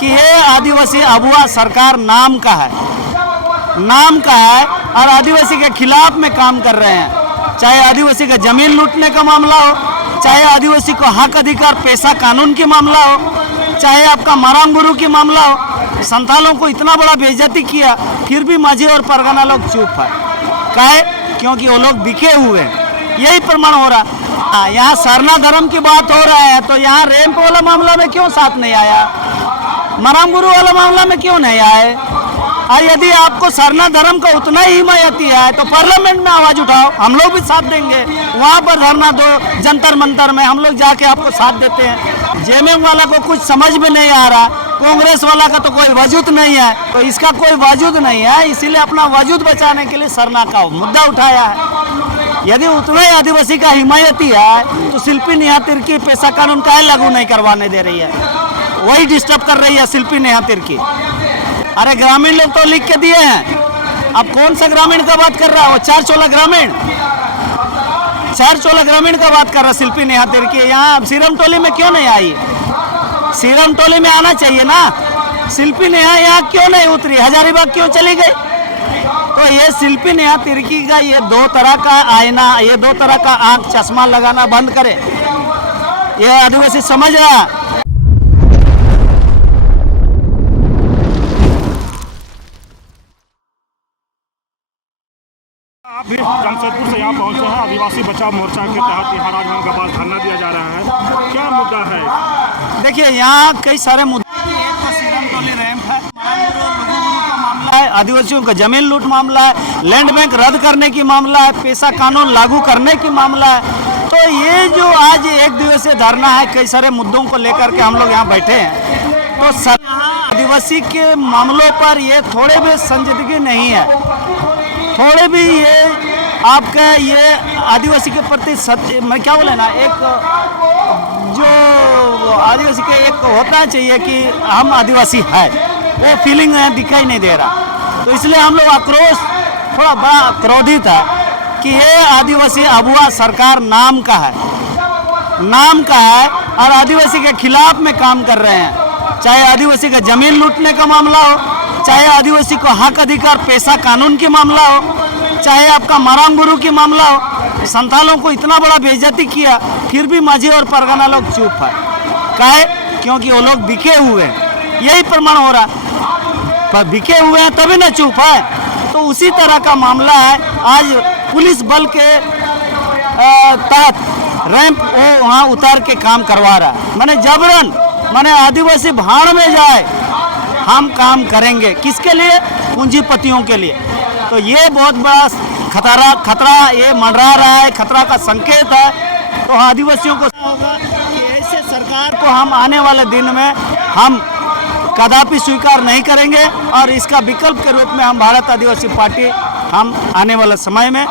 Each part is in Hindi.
कि ये आदिवासी अगुवा सरकार नाम का है और आदिवासी के खिलाफ में काम कर रहे हैं। चाहे आदिवासी का जमीन लूटने का मामला हो, चाहे आदिवासी को हक अधिकार पेशा कानून की मामला हो, चाहे आपका मरांग गुरु की मामला हो। संथालों को इतना बड़ा बेइज्जती किया, फिर भी माझी और परगना लोग चुप है। काहे? क्योंकि वो लोग बिके हुए हैं। यही प्रमाण हो रहा। यहाँ सरना धर्म की बात हो रहा है तो यहाँ रैंप वाला मामला में क्यों साथ नहीं आया? मरांग गुरु वाला मामला में क्यों नहीं आए? और यदि आपको सरना धर्म का उतना ही हिमायती है तो पार्लियामेंट में आवाज उठाओ, हम लोग भी साथ देंगे। वहाँ पर धरना दो, जंतर मंतर में हम लोग जाके आपको साथ देते हैं। जेएमएम वाला को कुछ समझ में नहीं आ रहा, कांग्रेस वाला का तो कोई वजूद नहीं है, तो इसका कोई वजूद नहीं है, इसीलिए अपना वजूद बचाने के लिए सरना का मुद्दा उठाया है। यदि उतना ही आदिवासी का हिमायती है तो शिल्पी नेहा तिर्की पेशा कानून काहे लागू नहीं करवाने दे रही है? वही डिस्टर्ब कर रही है शिल्पी नेहा तिर्की। अरे ग्रामीण लोग तो लिख के दिए हैं। अब कौन सा ग्रामीण का बात कर रहा है? वो चार चोला ग्रामीण का बात कर रहा है शिल्पी नेहा तिर्की। यहाँ सीरम टोली में क्यों नहीं आई? सीरम टोली में आना चाहिए ना। शिल्पी नेहा यहाँ क्यों नहीं उतरी? हजारीबाग क्यों चली गई? तो ये शिल्पी नेहा तिर्की का ये दो तरह का आईना, ये दो तरह का आंख चश्मा लगाना बंद करे। ये आदिवासी समझ रहा। आप भी जमशेदपुर से यहाँ पहुँचे हैं। आदिवासी बचाव मोर्चा के तहत यहाँ राजभवन के पास धरना दिया जा रहा है। क्या मुद्दा है? देखिए, यहाँ कई सारे मुद्दे है, आदिवासियों का जमीन लूट मामला है, लैंड बैंक रद्द करने की मामला है, पेशा कानून लागू करने की मामला है। तो ये जो आज एक दिवसीय धरना है, कई सारे मुद्दों को लेकर के हम लोग यहाँ बैठे हैं। तो आदिवासी के मामलों पर ये थोड़े भी संजीदगी नहीं है, थोड़े भी ये आपका ये आदिवासी के प्रति सत्य, मैं क्या बोले ना, एक जो आदिवासी के एक होता चाहिए कि हम आदिवासी है, वो फीलिंग यहाँ दिखाई नहीं दे रहा। तो इसलिए हम लोग आक्रोश थोड़ा बड़ा क्रोधित है कि ये आदिवासी अगुवा सरकार नाम का है और आदिवासी के खिलाफ में काम कर रहे हैं। चाहे आदिवासी का जमीन लूटने का मामला हो, चाहे आदिवासी को हक अधिकार पेशा कानून की मामला हो, चाहे आपका मरांग गुरु की मामला हो। संथालों को इतना बड़ा बेइज्जती किया, फिर भी माझी और परगना लोग चुप है। काहे? क्योंकि वो लोग बिके हुए हैं। यही प्रमाण हो रहा। पर बिके हुए हैं तभी ना चुप है। तो उसी तरह का मामला है। आज पुलिस बल के तहत रैंप वो वहाँ उतार के काम करवा रहा है। मैंने जबरन, मैंने आदिवासी भाड़ में जाए, हम काम करेंगे। किसके लिए? पूंजीपतियों के लिए। तो ये बहुत बड़ा खतरा ये मंडरा रहा है, खतरा का संकेत है। तो आदिवासियों को होगा कि ऐसे सरकार को हम आने वाले दिन में हम कदापि स्वीकार नहीं करेंगे और इसका विकल्प के रूप में हम भारत आदिवासी पार्टी हम आने वाले समय में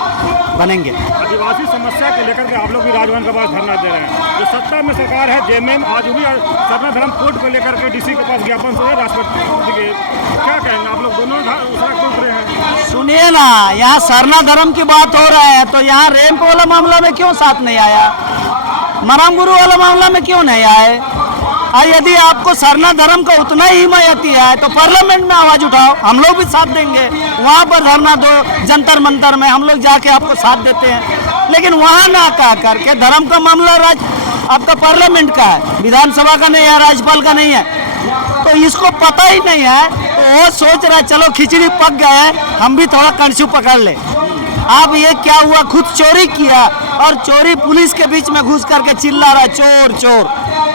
बनेंगे। आदिवासी समस्या को लेकर के आप लोग भी राजभवन के पास धरना दे रहे हैं। जो सत्ता में सरकार है, जेएमएम आज भी सरना धर्म कोर्ट को लेकर के डीसी के पास ज्ञापन से राष्ट्रपति के, क्या कहेंगे आप लोग? दोनों सड़क पर उतरे हैं। सुनिए ना, यहाँ सरना धर्म की बात हो रहा है तो यहाँ रैंप वाला मामला में क्यों साथ नहीं आया? मरांग गुरु वाला मामला में क्यों नहीं आए? और यदि आपको सरना धर्म का उतना ही हिमायती है तो पार्लियामेंट में आवाज उठाओ, हम लोग भी साथ देंगे। वहाँ पर धरना दो, जंतर मंतर में हम लोग जाके आपको साथ देते हैं। लेकिन वहाँ ना कह करके धर्म का मामला आपका पार्लियामेंट का है, विधानसभा का नहीं है, राज्यपाल का नहीं है। तो इसको पता ही नहीं है, तो वो सोच रहा है चलो खिचड़ी पक गया है, हम भी थोड़ा कड़छू पकड़ ले। अब ये क्या हुआ? खुद चोरी किया और चोरी पुलिस के बीच में घुस करके चिल्ला रहा है चोर चोर।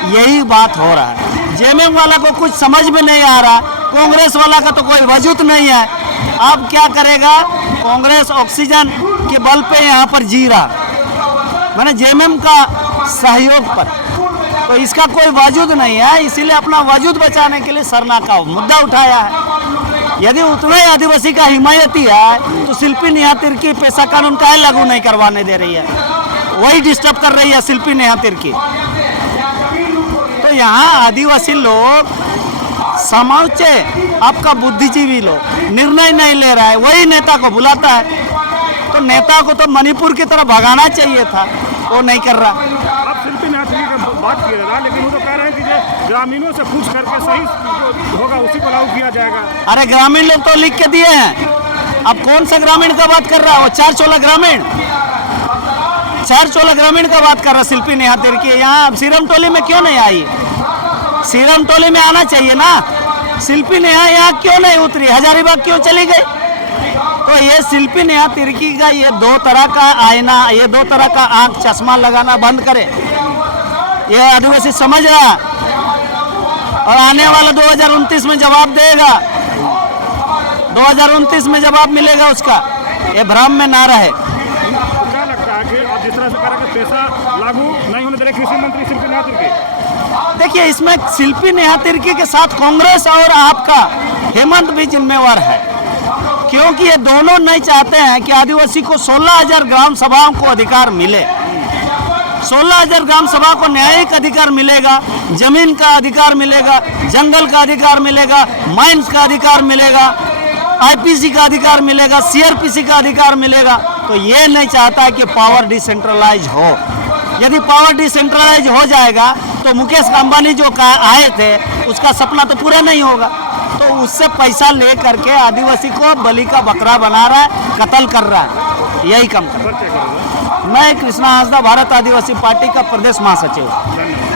यही बात हो रहा है। जेएमएम वाला को कुछ समझ में नहीं आ रहा, कांग्रेस वाला का तो कोई वजूद नहीं है। अब क्या करेगा? कांग्रेस ऑक्सीजन के बल पे यहाँ पर जी रहा, मैंने जेएमएम का सहयोग पर। तो इसका कोई वजूद नहीं है, इसीलिए अपना वजूद बचाने के लिए सरना का मुद्दा उठाया है। यदि उतना ही आदिवासी का हिमायती है तो शिल्पी नेहा तिर्की पेशा कानून काहे लागू नहीं करवाने दे रही है? वही डिस्टर्ब कर रही है शिल्पी नेहा तिर्की। तो यहाँ आदिवासी लोग समूचे आपका बुद्धिजीवी लोग निर्णय नहीं ले रहा है, वही नेता को बुलाता है। तो नेता को तो मणिपुर की तरफ भगाना चाहिए था, वो नहीं कर रहा। आप शिल्पी नेहा तिर्की की बात किए रहा, लेकिन वो तो कह रहे हैं कि ग्रामीणों से पूछ करके सही जो होगा उसी को लागू किया जाएगा। अरे ग्रामीण लोग तो लिख के दिए हैं, अब कौन सा ग्रामीण का बात कर रहा है? वो 4 चोला ग्रामीण, 4 चोला ग्रामीण का बात कर रहा शिल्पी नेहा तिर्की। यहाँ सीरम टोली में क्यों नहीं आई? सीरम टोली में आना चाहिए ना। शिल्पी नेहा यहाँ क्यों नहीं उतरी? हजारीबाग क्यों चली गई? तो ये शिल्पी नेहा तिर्की का ये 2 तरह का आईना, ये 2 तरह का आंख चश्मा लगाना बंद करे। ये आदिवासी समझ रहा और आने वाला 2029 में जवाब देगा, 2029 में जवाब मिलेगा उसका। ये भ्रम में ना रहे। क्या लगता है कि अब जिस तरह से कह रहे हैं कि पैसा लागू नहीं होने दे रहे कृषि मंत्री शिल्पी नेहा तिर्की? देखिए, इसमें शिल्पी नेहा तिर्की के साथ कांग्रेस और आपका हेमंत भी जिम्मेवार है, क्योंकि ये दोनों नहीं चाहते हैं कि आदिवासी को 16,000 ग्राम सभाओं को अधिकार मिले। 16,000 ग्राम सभा को न्यायिक अधिकार मिलेगा, जमीन का अधिकार मिलेगा, जंगल का अधिकार मिलेगा, माइंस का अधिकार मिलेगा, आईपीसी का अधिकार मिलेगा, सीआरपीसी का अधिकार मिलेगा। तो ये नहीं चाहता है कि पावर डिसेंट्रलाइज हो। यदि पावर डिसेंट्रलाइज हो जाएगा तो मुकेश अंबानी जो आए थे उसका सपना तो पूरा नहीं होगा। तो उससे पैसा ले करके आदिवासी को बलि का बकरा बना रहा है, कत्ल कर रहा है, यही काम कर रहा है। मैं कृष्णा हांसदा, भारत आदिवासी पार्टी का प्रदेश महासचिव। धन्यवाद।